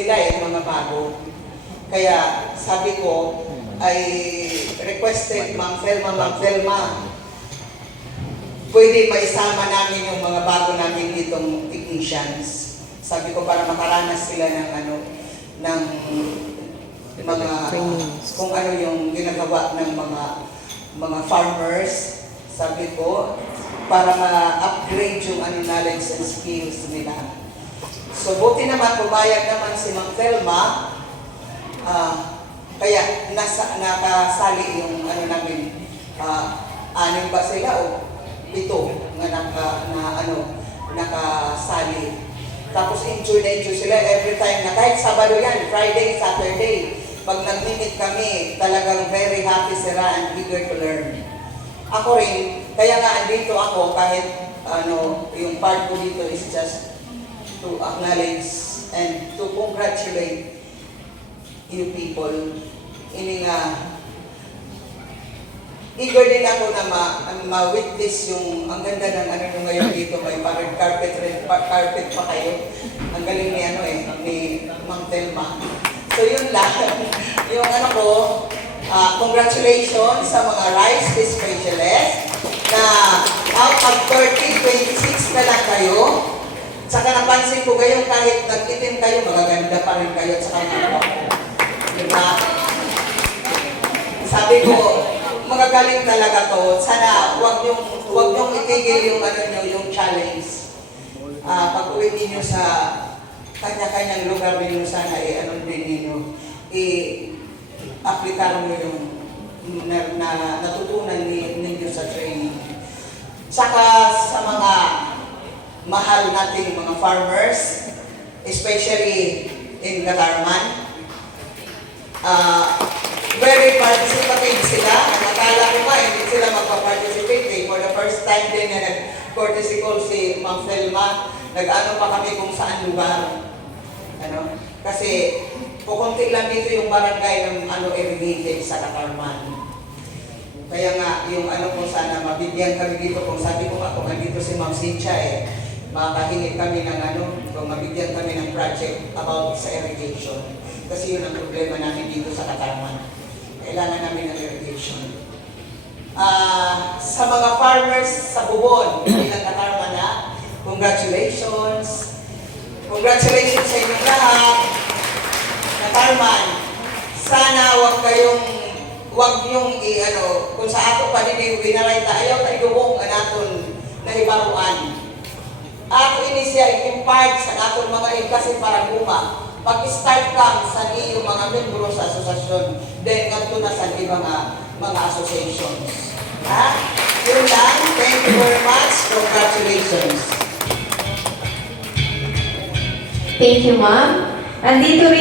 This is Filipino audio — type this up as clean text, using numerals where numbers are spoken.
sila mga bago. Kaya sabi ko, I requested Ma'am Thelma, pwede maisama namin yung mga bago namin ditong technicians. Sabi ko para makaranas sila ng ng mga kung ano yung ginagawa ng mga farmers. Sabi ko para ma-upgrade yung knowledge and skills nila. So buti naman pumayag naman si Ma'am Thelma. Kaya nakasali yung namin, 6 ba sila o 7 na nakasali. Tapos enjoy sila every time na kahit Sabado yan, Friday, Saturday. Pag nag-meet kami, talagang very happy sila and eager to learn. Ako rin, kaya nga andito ako kahit yung part ko dito is just to acknowledge and to congratulate you people. Ini nga, eager din ako na ma-witness yung, ang ganda ng nyo ngayon dito, may parang carpet pa kayo. Ang galing ni Ma'am Thelma. So yun lang, yung congratulations sa mga rice specialists na out of 30, 26 na lang kayo. Saka napansin ko kayo kahit nag-itim kayo, magaganda pa rin kayo at saka diba? Sabi ko, magagaling talaga to. Sana wag niyong itigil yung yung challenge. Pag uwi niyo sa kanya-kanyang lugar niyo, sana din niyo, i-aplikan mo yung natutunan ninyo sa training. Saka sa mga mahal nating mga farmers, especially in Katarman, very participative sila. Nakala ko nga, hindi sila magpa-participate. For the first time din na nag-courtesy call si Ma'am Thelma, nag-ano pa kami kung saan lugar. Kasi kukunti lang dito yung barangay ng irrigated sa Katarman. Kaya nga, yung kung sana mabigyan kami dito, kung sabi ko nga, kung nandito si Ma'am Cynthia, makahingit kami ng kung mabigyan kami ng project about sa irrigation. Kasi yun ang problema namin dito sa Katarman. Kailangan namin ng irrigation. Sa mga farmers sa Bubon, bilang Katarman congratulations. Congratulations sa inyong lahat. Katarman, sana wag niyong kung sa ato pa din winaray ta, ayaw tayo dubong naton na hibaruan. Ato ini siya impart sa naton mga kasi para guma. Pag-start ka sa iyo mga membro sa asosasyon, then ngadto na sa ibang mga associations. Yun lang. Thank you very much. Congratulations. Thank you, ma'am. Andito rin